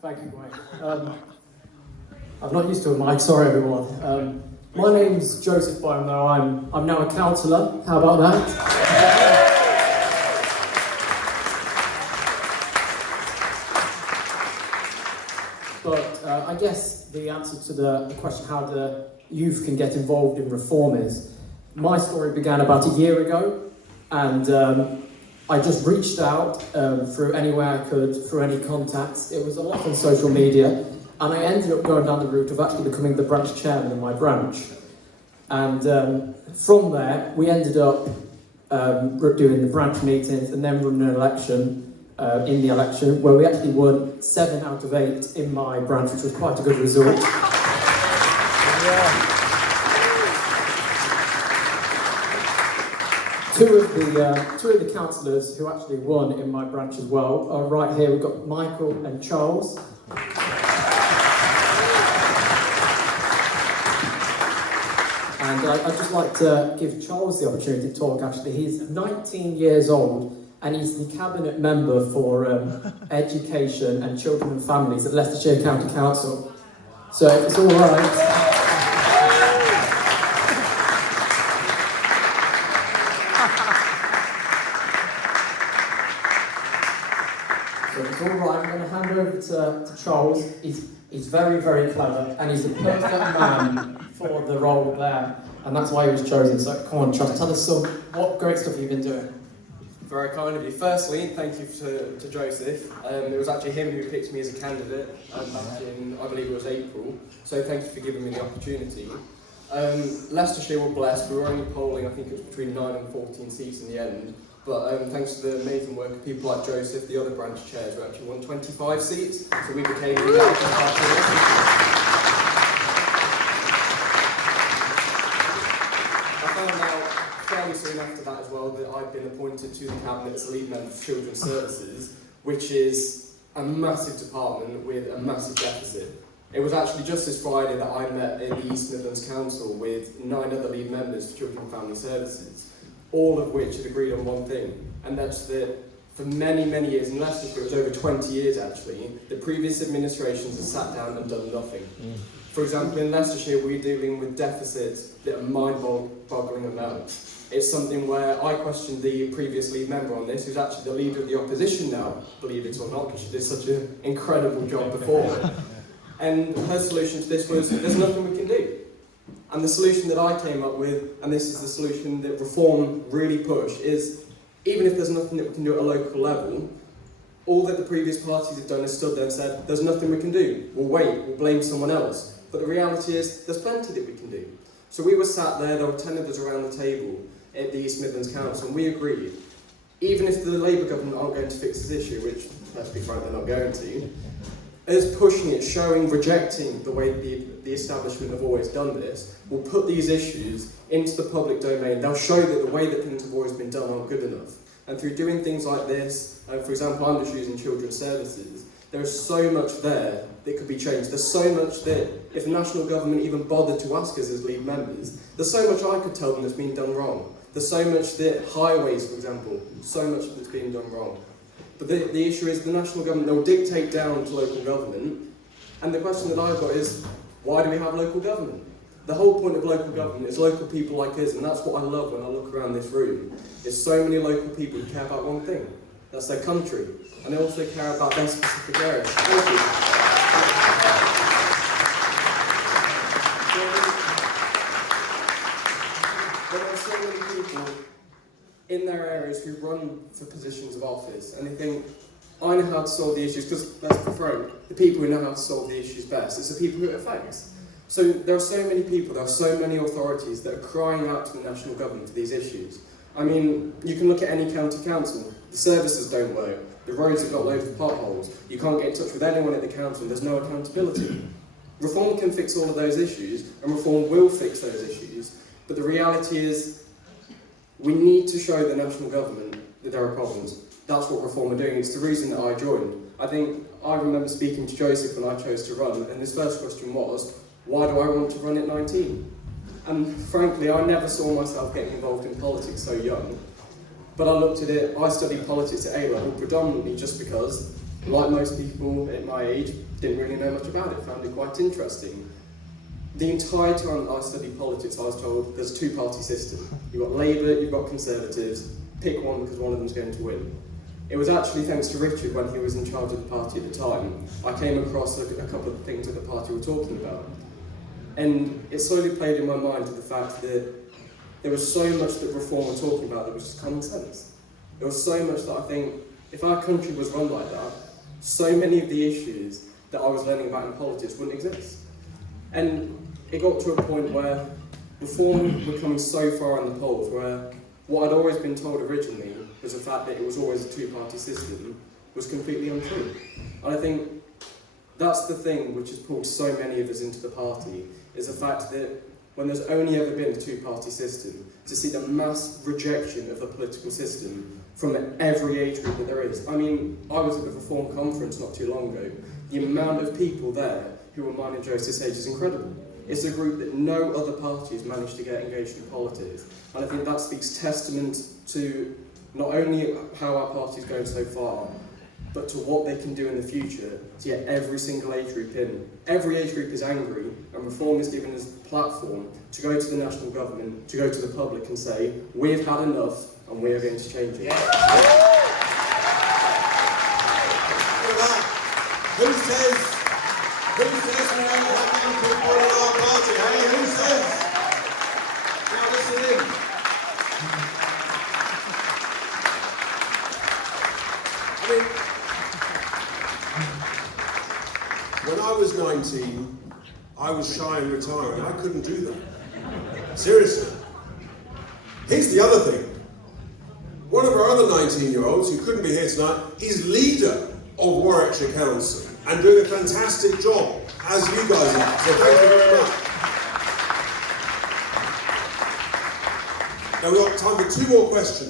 Thank you, Gawain. I'm not used to a mic, sorry everyone. My name's Joseph Boam, though. I'm now a counsellor. How about that? But I guess the answer to the question how the youth can get involved in reform is, my story began about a year ago, and I just reached out through any way I could, through any contacts. It was a lot on social media, and I ended up going down the route of actually becoming the branch chairman of my branch. And from there, we ended up doing the branch meetings and then running an election in the election, where we actually won 7 out of 8 in my branch, which was quite a good result. Yeah. Two of the councillors who actually won in my branch as well are right here. We've got Michael and Charles. And I'd just like to give Charles the opportunity to talk, actually. He's 19 years old, and he's the cabinet member for education and children and families at Leicestershire County Council. So if it's all right... So it's all right, I'm going to hand over to Charles. He's very, very clever, and he's the perfect man for the role there, and that's why he was chosen. So come on, Charles, tell us what great stuff you've been doing. Very kind of you. Firstly, thank you to Joseph. It was actually him who picked me as a candidate back in, I believe it was April, so thank you for giving me the opportunity. Leicestershire were blessed. We were only polling, I think it was between 9 and 14 seats in the end. But thanks to the amazing work of people like Joseph, the other branch chairs, we actually won 25 seats, so we became the executive party. I found out fairly soon after that as well that I'd been appointed to the Cabinet as lead member for Children's Services, which is a massive department with a massive deficit. It was actually just this Friday that I met in the East Midlands Council with 9 other lead members for Children and Family Services, all of which had agreed on one thing, and that's that for many, many years, in Leicestershire, it was over 20 years actually, the previous administrations have sat down and done nothing. For example, in Leicestershire, we're dealing with deficits that are mind-boggling amounts. It's something where I questioned the previous lead member on this, who's actually the leader of the opposition now, believe it or not, because she did such an incredible job before. And her solution to this was, there's nothing we can do. And the solution that I came up with, and this is the solution that Reform really pushed, is even if there's nothing that we can do at a local level, all that the previous parties have done is stood there and said, there's nothing we can do, we'll wait, we'll blame someone else. But the reality is, there's plenty that we can do. So we were sat there were 10 of us around the table at the East Midlands Council, and we agreed, even if the Labour government aren't going to fix this issue, which, let's be frank, they're not going to, as pushing it, showing, rejecting the way the establishment have always done this, will put these issues into the public domain. They'll show that the way that things have always been done aren't good enough. And through doing things like this, for example, I'm just using Children's Services, there is so much there that could be changed. There's so much that, if the national government even bothered to ask us as lead members, there's so much I could tell them that's been done wrong. There's so much that highways, for example, so much that's been done wrong. But the issue is the national government, they'll dictate down to local government, and the question that I've got is, why do we have local government? The whole point of local government is local people like us, and that's what I love when I look around this room, is so many local people who care about one thing, that's their country, and they also care about their specific area. Thank you. There are so many people in their areas who run for positions of office, and they think, I know how to solve the issues, because let's be frank, the people who know how to solve the issues best, it's the people who it affects. So there are so many people, there are so many authorities that are crying out to the national government for these issues. I mean, you can look at any county council, the services don't work, the roads have got loads of potholes, you can't get in touch with anyone at the council, there's no accountability. Reform can fix all of those issues, and Reform will fix those issues, but the reality is, we need to show the national government that there are problems. That's what Reform are doing. It's the reason that I joined. I remember speaking to Joseph when I chose to run, and his first question was, why do I want to run at 19? And frankly, I never saw myself getting involved in politics so young. But I looked at it, I studied politics at A-level predominantly just because like most people at my age, didn't really know much about it, found it quite interesting. The entire time I studied politics, I was told there's a two-party system. You've got Labour, you've got Conservatives, pick one because one of them's going to win. It was actually thanks to Richard, when he was in charge of the party at the time, I came across a couple of things that the party were talking about. And it slowly played in my mind to the fact that there was so much that Reform were talking about that was just common sense. There was so much that I think, if our country was run like that, so many of the issues that I was learning about in politics wouldn't exist. And it got to a point where Reform were coming so far in the polls where what I'd always been told originally was the fact that it was always a two-party system was completely untrue. And I think that's the thing which has pulled so many of us into the party, is the fact that when there's only ever been a two-party system, to see the mass rejection of the political system from every age group that there is. I mean, I was at the Reform conference not too long ago. The amount of people there who were mine and Joseph's age is incredible. It's a group that no other party has managed to get engaged in politics. And I think that speaks testament to not only how our party's going so far, but to what they can do in the future to get every single age group in. Every age group is angry, and Reform is given us the platform to go to the national government, to go to the public and say, we've had enough and we are going to change it. Yeah. Who says we don't have young people in our party? Hey, who says? Now listen in. I mean, when I was 19, I was shy and retiring. I couldn't do that. Seriously. Here's the other thing. One of our other 19-year-olds, who couldn't be here tonight, is leader of Warwickshire Council and doing a fantastic job, as you guys are. So thank you very much. Now we've got time for 2 more questions.